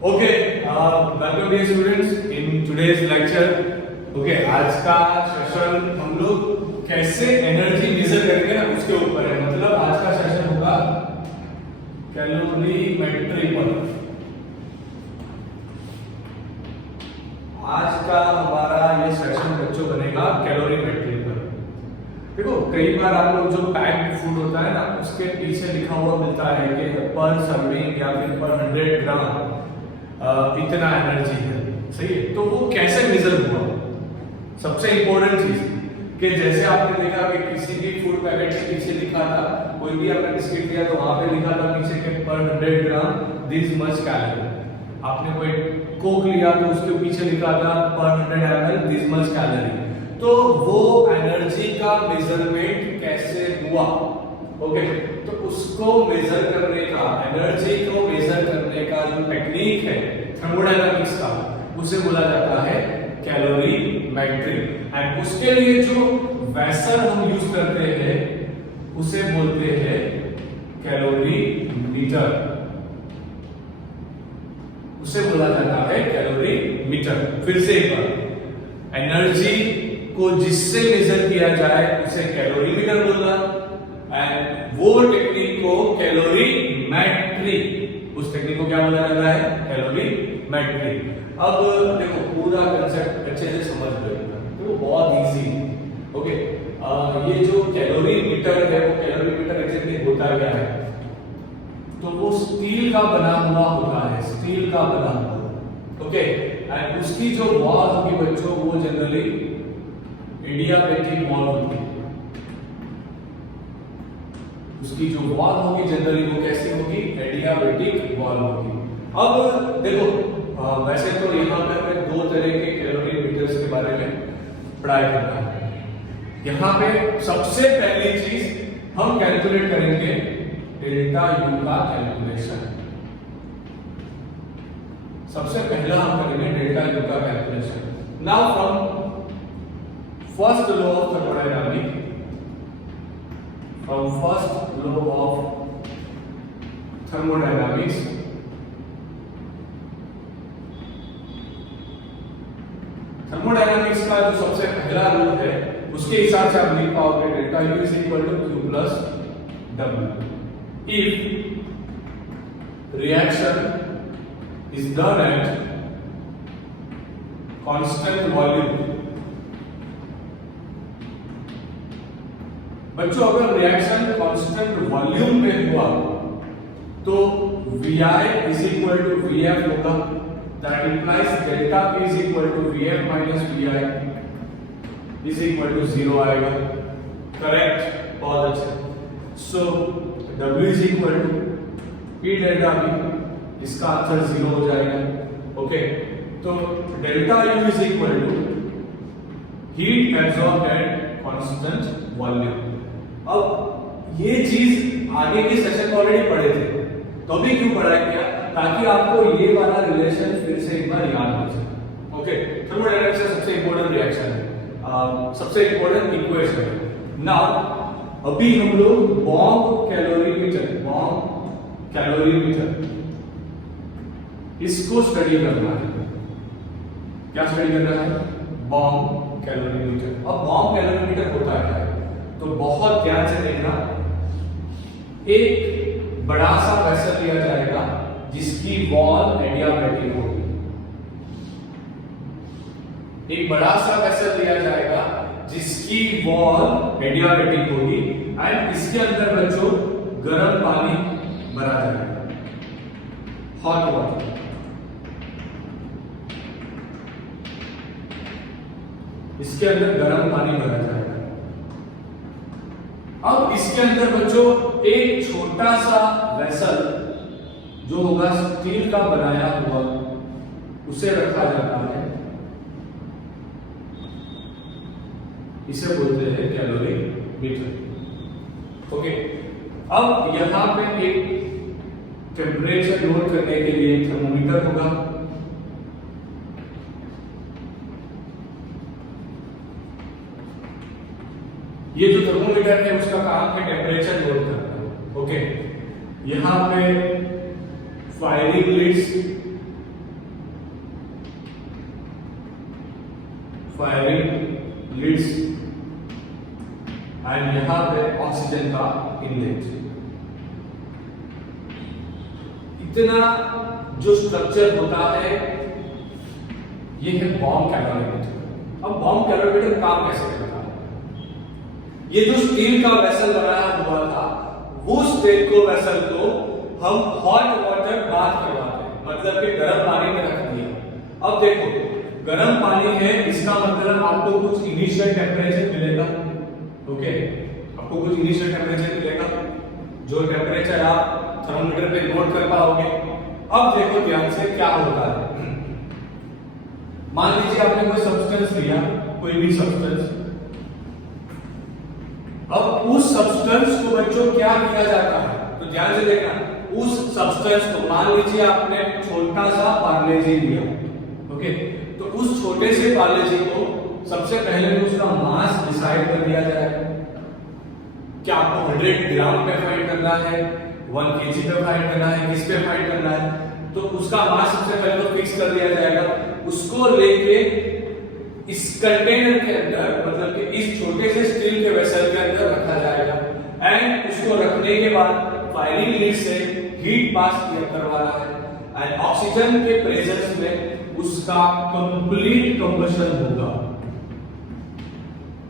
Okay, welcome dear students in today's lecture. Okay, आज का session हम लोग कैसे एनर्जी मेजर करेंगे ना उसके ऊपर है। मतलब आज का सेशन होगा कैलोरीमेट्री पर। आज का हमारा ये सेशन बच्चों बनेगा कैलोरीमेट्री पर। देखो कई बार आप लोग जो पैक्ड फूड होता है ना उसके पीछे लिखा हुआ मिलता है कि पर सर्विंग या फिर पर 100 ग्राम इतना एनर्जी है, सही है। तो वो कैसे मेजर हुआ, सबसे इंपॉर्टेंट चीज कि जैसे आपने देखा कि किसी भी फूड पैकेट के पीछे लिखा था, कोई भी आपने बिस्किट लिया तो वहां पे लिखा था पीछे के पर 100 ग्राम दिस मच कैलोरी। आपने कोई कोक लिया तो उसके पीछे लिखा था पर 100 ml दिस मच कैलोरी। तो वो एनर्जी का मेजरमेंट कैसे हुआ, ओके तो उसको मेजर करने का, एनर्जी को मेजर करने का जो टेक्निक है थर्मोडायनामिक्स का, उसे बोला जाता है कैलोरीमेट्री। एंड उसके लिए जो वेसल हम यूज करते हैं उसे बोलते हैं कैलोरीमीटर, उसे बोला जाता है कैलोरीमीटर। फिर से एक बार, एनर्जी को जिससे मेजर किया जाए उसे कैलोरीमीटर बोलना, एंड वो टेक्निक को कैलोरीमेट्री, उस टेक्निक को क्या बोला जाता है, कैलोरीमेट्री। अब देखो पूरा कंसेप्ट अच्छे से समझ लो, तो बहुत इजी है। ओके, ये जो कैलोरीमीटर है वो कैलोरीमीटर एक्चुअली होता क्या है, तो वो स्टील का बना हुआ होता है, स्टील का बना हुआ, ओके। एंड उसकी जो वॉल होगी बच्चों वो जनरली एडियाबैटिक वॉल होती है। उसकी जो वॉल होगी जनरली वो कैसी होगी, एडियाबैटिक वॉल होगी। अब देखो वैसे तो यहाँ पे हमें दो तरह के कैलोरीमीटर्स के बारे में पढ़ाई करना है। यहाँ पे सबसे पहली चीज हम कैलकुलेट करेंगे डेल्टा यू का कैलकुलेशन। सबसे पहला हम करेंगे डेल्टा यू का calculation. Now from first law of thermodynamics, from first law of thermodynamics, thermodynamics का जो सबसे पहला रूल है उसके हिसाब से आप लिख पाओगे delta U is equal to Q plus W if reaction is done at constant volume. बच्चों अगर रिएक्शन कांस्टेंट वॉल्यूम में हुआ तो VI is equal to VF होगा, that implies delta P is equal to VF minus VI is equal to 0 आएगा, correct, बहुत अच्छा। So W is equal to P delta P, इसका आंसर 0 हो जाएगा, ओके। तो delta U is equal to heat absorbed at constant volume. अब ये चीज आगे के सेशन में ऑलरेडी पढ़े थे, तो भी क्यों पढ़ा किया, ताकि आपको ये वाला रिलेशन फिर से एक बार याद हो जाए, ओके। थर्मोडायनामिक्स का सबसे इंपॉर्टेंट रिएक्शन है, सबसे इंपॉर्टेंट इक्वेशन है। नाउ अभी हम लोग बॉम्ब कैलोरीमीटर इसको स्टडी करना है। क्या स्टडी करना है, बॉम्ब कैलोरीमीटर। अब बॉम्ब कैलोरीमीटर होता क्या है, तो बहुत ध्यान से देखना। एक बड़ा सा वेसल लिया जाएगा जिसकी वॉल एडियाबैटिक होगी, एक बड़ा सा वेसल लिया जाएगा जिसकी वॉल एडियाबैटिक होगी, एंड इसके अंदर बच्चों गर्म पानी भरा जाएगा, हॉट वाटर। इसके अंदर गर्म पानी भरा जाएगा। अब इसके अंदर बच्चों एक छोटा सा वेसल जो होगा स्टील का बनाया हुआ उसे रखा जाता है, इसे बोलते हैं कैलोरीमीटर, ओके। अब यहां पे एक टेम्परेचर नोट करने के लिए थर्मोमीटर होगा, ये जो थर्मोमीटर है उसका काम है टेम्परेचर नोट करना, ओके। यहां पे firing leads firing leads and यहां पे ऑक्सीजन का इनलेट। इतना जो स्ट्रक्चर होता है ये है बॉम्ब कैलोरीमीटर। अब बॉम्ब कैलोरीमीटर काम कैसे करता है? ये जो स्टील का वेसल बनाया हुआ था वो स्टील को वेसल को हम हॉट वाटर बाथ करवाते हैं, मतलब कि गर्म पानी में रख दिया। अब देखो गर्म पानी है, इसका मतलब आपको कुछ इनिशियल टेम्परेचर मिलेगा। ओके, आपको कुछ इनिशियल टेम्परेचर मिलेगा जो टेम्परेचर आप थर्मोमीटर पे नोट कर पाओगे। अब देखो ध्यान से क्या होता है। मान लीजिए आपने कोई सब्सटेंस लिया, कोई भी सब्सटेंस। अब उस सब्सटेंस को बच्चों क्या किया जाता है, तो ध्यान से देखना। उस सब्सटेंस को मान लीजिए आपने छोटा सा पार्ले जी लिया। ओके, तो उस छोटे से पार्ले जी को सबसे पहले तो उसका मास डिसाइड कर दिया जाएगा। क्या आपको 100 ग्राम पे फाइंड करना है, 1 kg पे फाइंड करना है, किस पे फाइंड करना है, तो उसका मास सबसे पहले तो फिक्स कर दिया जाएगा। उसको लेके इस कंटेनर के अंदर, मतलब कि इस छोटे से स्टील के वेसल के अंदर रखा जाएगा एंड उसको रखने के बाद फायरिंग लिड से हीट पास करवाना है एंड ऑक्सीजन के प्रेजेंस में उसका कंप्लीट कंबशन होगा।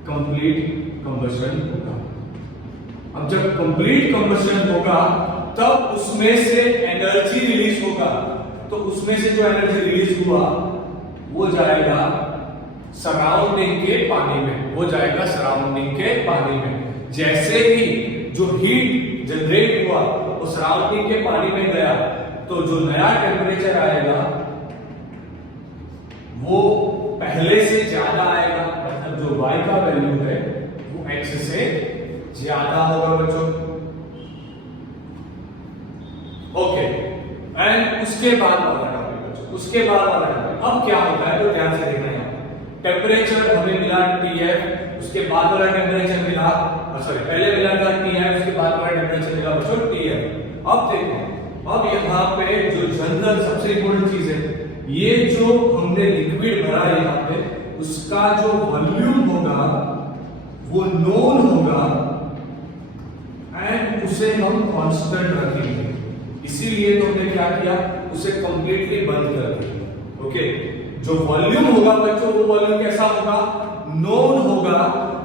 कंप्लीट कंबशन होगा। अब जब कंप्लीट कंबशन होगा तब उसमें से एनर्जी रिलीज होगा। तो उसमें से जो एनर्जी रिलीज हुआ वो जाएगा सराउंडिंग के पानी में, वो जाएगा सराउंडिंग के पानी में। जैसे ही जो हीट जनरेट हुआ वो सराउंडिंग के पानी में गया तो जो नया टेम्परेचर आएगा वो पहले से ज्यादा आएगा, मतलब जो y का वैल्यू है वो x से ज्यादा होगा बच्चों। ओके, एंड उसके बाद वाला टॉपिक बच्चों, उसके बाद वाला टॉपिक अब क्या होता है तो ध्यान से देखना है। टेम्परेचर हमें मिला TF, उसके बाद वाला टेम्परेचर मिला, सॉरी पहले मिला था TF, उसके बाद वाला टेम्परेचर मिला बच्चों TF। अब देखो, अब यहाँ पे जो जनरल सबसे इंपॉर्टेंट चीज है, ये जो हमने लिक्विड भरा यहाँ पे उसका जो वॉल्यूम होगा वो नोन होगा एंड उसे हम कांस्टेंट रखेंगे। इसीलिए तो हमने क्या किया, उसे कंप्लीटली बंद कर दिया। ओके, जो वॉल्यूम होगा बच्चों वो वॉल्यूम कैसा होगा, नोन होगा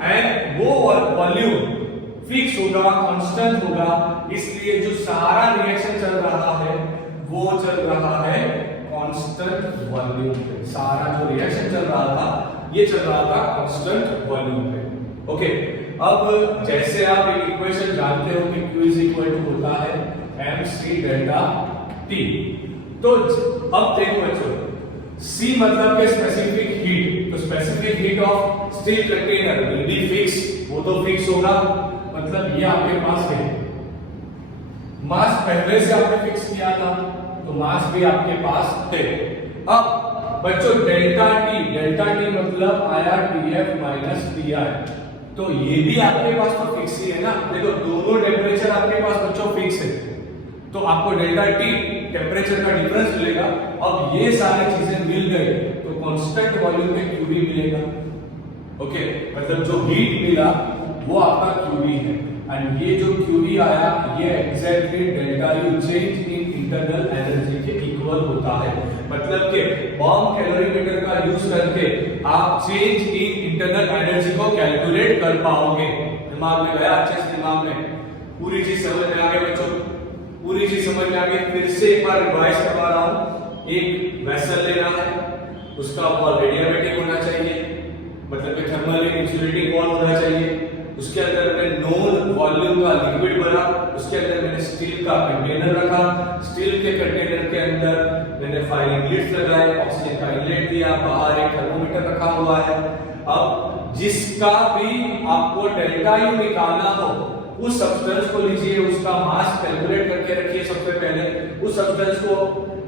एंड वो वॉल्यूम फिक्स होगा, कांस्टेंट होगा। इसलिए जो सारा रिएक्शन चल रहा है वो चल रहा है कांस्टेंट वॉल्यूम पे। सारा जो रिएक्शन चल रहा था ये चल रहा था कांस्टेंट वॉल्यूम पे। ओके, अब जैसे आप एक इक्वेशन जानते हो कि Q इज इक्वल टू होता है mc डेल्टा T। तो अब देखो बच्चों, C मतलब के स्पेसिफिक हीट, तो specific heat of steel container will be fix, वो तो फिक्स होगा, मतलब ये आपके पास है। मास पहले से आपने फिक्स किया था तो मास भी आपके पास है। अब बच्चों डेल्टा टी मतलब आया TF माइनस TI, तो ये भी आपके पास तो फिक्स ही है ना। देखो दोनों टेम्परेचर आपके पास बच्चों फिक्स है, तो आपको डेल्टा टी टेम्परेचर का डिफरेंस मिलेगा। अब ये सारी चीजें मिल गई तो कांस्टेंट वॉल्यूम में QV मिलेगा। ओके, मतलब जो हीट मिला वो आपका QV है एंड ये जो QV आया ये exactly delta U change in internal energy के इक्वल होता है। मतलब कि बॉम्ब कैलोरीमीटर का यूज करके आप चेंज इन इंटरनल एनर्जी को कैलकुलेट कर पाओगे। दिमाग में गया अच्छे से, दिमाग में पूरी चीज समझ में आ गई बच्चों, पूरी चीज समझ में आ गई। फिर से एक बार रिवाइज करवा रहा हूं। एक वेसल लेना है, उसका वॉल रेडियामेट्रिक होना चाहिए, मतलब कि थर्मल इंसुलेटिंग वॉल होना चाहिए। उसके अंदर मैंने नोन वॉल्यूम का लिक्विड भरा, उसके अंदर मैंने स्टील का कंटेनर रखा, स्टील के कंटेनर के अंदर मैंने फायरिंग लिड्स लगाए, ऑक्सीजन का इनलेट दिया, बाहर एक थर्मोमीटर रखा हुआ है। अब जिसका भी आपको डेल्टा यू निकालना हो उस सब्सटेंस को लीजिए, उसका मास कैलकुलेट करके रखिए। सबसे पहले उस सब्सटेंस को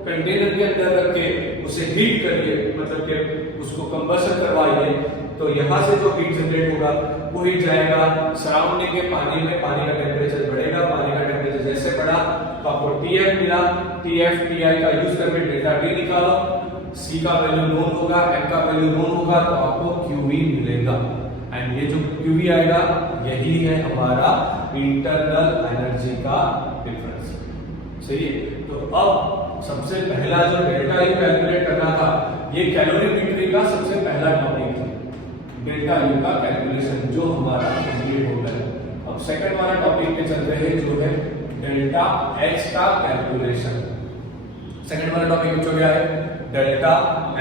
कंटेनर के अंदर रख के उसे हीट करिए, मतलब कि उसको कंबशन करवाइए। तो यहाँ से जो हीट जनरेट होगा वो हीट जाएगा सराउंडिंग के पानी में, पानी का टेम्परेचर बढ़ेगा, पानी का टेम्परेचर जैसे बढ़ा तो आपको TF मिला, TF TI का यूज करके डेल्टा T निकालो। C का वैल्यू नोन होगा, M का वैल्यू नोन होगा, तो आपको QV मिलेगा। एंड ये जो QV आएगा यही है हमारा इंटरनल एनर्जी का डिफरेंस। सही है। तो अब सबसे पहला जो डेल्टा यू कैलकुलेट करना था, ये कैलोरीमेट्री का सबसे पहला टॉपिक था, डेल्टा यू का कैलकुलेशन, जो हमारा कंप्लीट हो गया। अब सेकंड वाला टॉपिक पे चल रहे हैं, जो है डेल्टा एच का कैलकुलेशन। सेकंड वाला टॉपिक जो गया है डेल्टा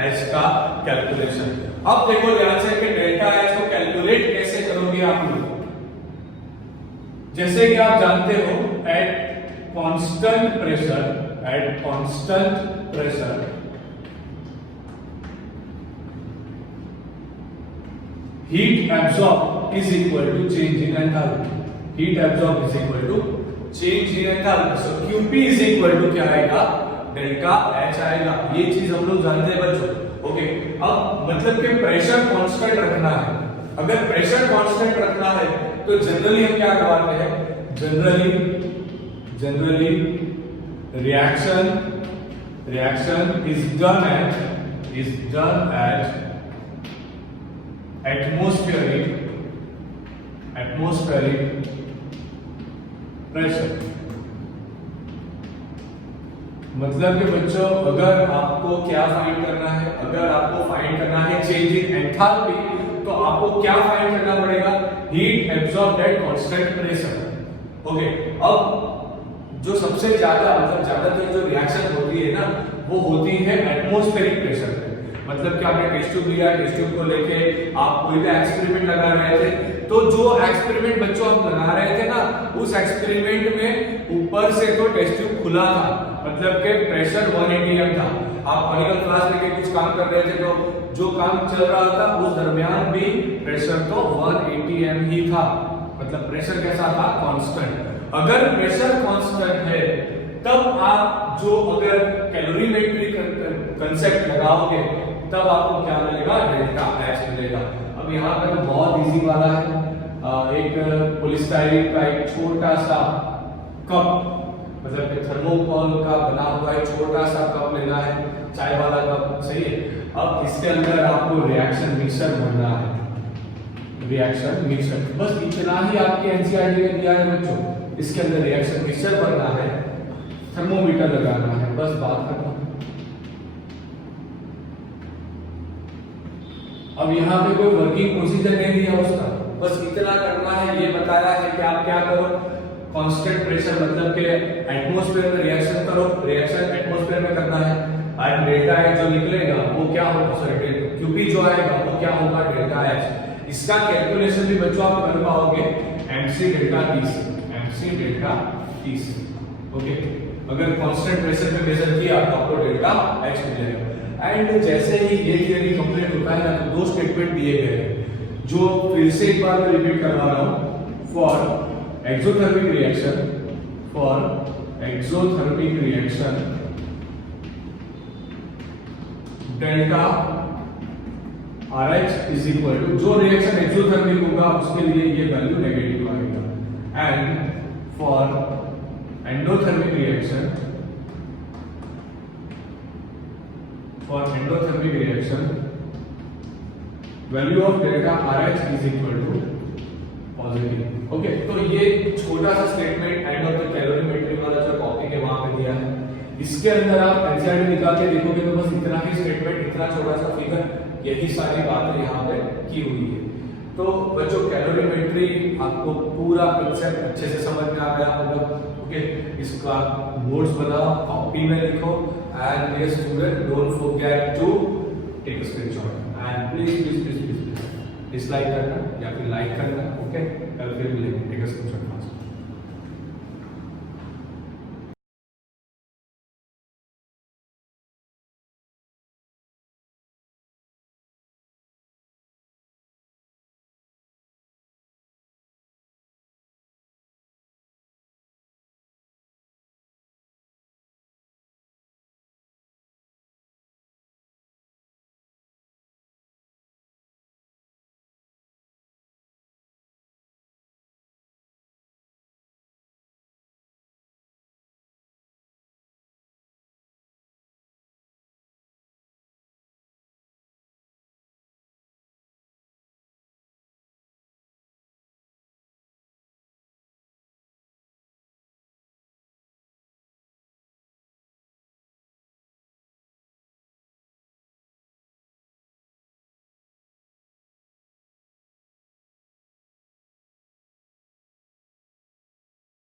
एच का कैलकुलेशन। अब देखो ध्यान से कि डेल्टा एच को कैलकुलेट कैसे करोगे आप लोग। जैसे कि आप जानते हो, at constant pressure heat absorbed is equal to change in enthalpy. Heat absorbed is equal to change in enthalpy. So QP is equal to क्या आएगा, डेल्टा H आएगा। ये चीज हम लोग जानते हैं बच्चों। ओके, अब मतलब कि प्रेशर कांस्टेंट रखना है। अगर प्रेशर कांस्टेंट रखना है तो जनरली हम क्या करवाते हैं, generally reaction is done at atmospheric pressure। मतलब कि बच्चों, अगर आपको क्या फाइंड करना है, अगर आपको फाइंड करना है चेंज इन एंथैल्पी, तो आपको क्या फाइंड करना पड़ेगा, heat absorbed at constant pressure. Okay, अब जो सबसे ज्यादा मतलब ज्यादातर जो रिएक्शन होती है ना, वो होती है एटमॉस्फेरिक प्रेशर पे। मतलब कि आपने टेस्ट ट्यूब लिया, टेस्ट ट्यूब को लेके आप कोई भी एक्सपेरिमेंट लगा रहे थे, तो जो एक्सपेरिमेंट बच्चों आप लगा रहे थे ना, उस एक्सपेरिमेंट में ऊपर से तो टेस्ट ट्यूब खुला था, मतलब कि प्रेशर 180 एम था। आप मॉलिक्यूलर क्लास लेके कुछ काम कर रहे थे, तो जो काम चल रहा था उस दरमियान भी प्रेशर तो 180 एम ही था। मतलब प्रेशर कैसा था, कांस्टेंट। अगर प्रेशर कांस्टेंट है, तब आप जो अगर कैलोरीमेट्री कंसेप्ट लगाओगे, तब आपको क्या मिलेगा, डेल्टा एच मिलेगा। अब यहाँ पे तो बहुत इजी वाला है। एक पॉलीस्टाइरीन का एक छोटा सा कप, मतलब कि थर्मोकोल का बना हुआ एक छोटा सा कप लेना है, चाय वाला कप। सही है। अब इसके अंदर आपको रिएक्शन मिक्सर भरना है, रिएक्शन मिक्सर, बस इतना ही आपके एनसीईआरटी में दिया है बच्चों। इसके अंदर रिएक्शन मिक्सर भरना है, थर्मोमीटर लगाना है, बस बात खत्म। अब यहाँ पे कोई वर्किंग प्रोसीजर नहीं दिया उसका, बस इतना करना है। ये बताया है कि आप क्या करो, कांस्टेंट प्रेशर मतलब कि एटमॉस्फेयर में रिएक्शन करो, रिएक्शन एटमॉस्फेयर में करना है। और डेल्टा एच जो निकलेगा वो क्या होगा, सॉरी क्यूपी जो आएगा वो क्या होगा, डेल्टा एच। इसका कैलकुलेशन भी बच्चों आप कर पाओगे MC delta T C. Okay, अगर कांस्टेंट प्रेशर पे मेजर किया तो आपको डेल्टा एच मिलेगा। एंड जैसे ही ये थियरी कंप्लीट होता है ना, तो दो स्टेटमेंट दिए गए हैं, जो फिर से एक बार मैं रिपीट करवा रहा हूं। For exothermic reaction delta RH is equal to, जो रिएक्शन एक्सोथर्मिक होगा उसके लिए ये वैल्यू नेगेटिव आएगा। And for endothermic reaction value of delta RH is equal to positive. Okay, तो ये छोटा सा statement end of the calorimetry वाला जो टॉपिक है वहां पे दिया है। इसके अंदर आप एनसीईआरटी निकाल के देखोगे तो बस इतना ही स्टेटमेंट, इतना छोटा सा फिगर, यही सारी बातें यहाँ पे की हुई है। तो बच्चों, कैलोरीमेट्री आपको पूरा कंसेप्ट अच्छे से समझ में आ गया होगा। ओके, इसका नोट्स बनाओ, कॉपी में लिखो, and dear student don't forget to take a screenshot and please dislike करना या फिर लाइक करना। ओके, कल फिर मिलेंगे, टेक अ स्क्रीनशॉट।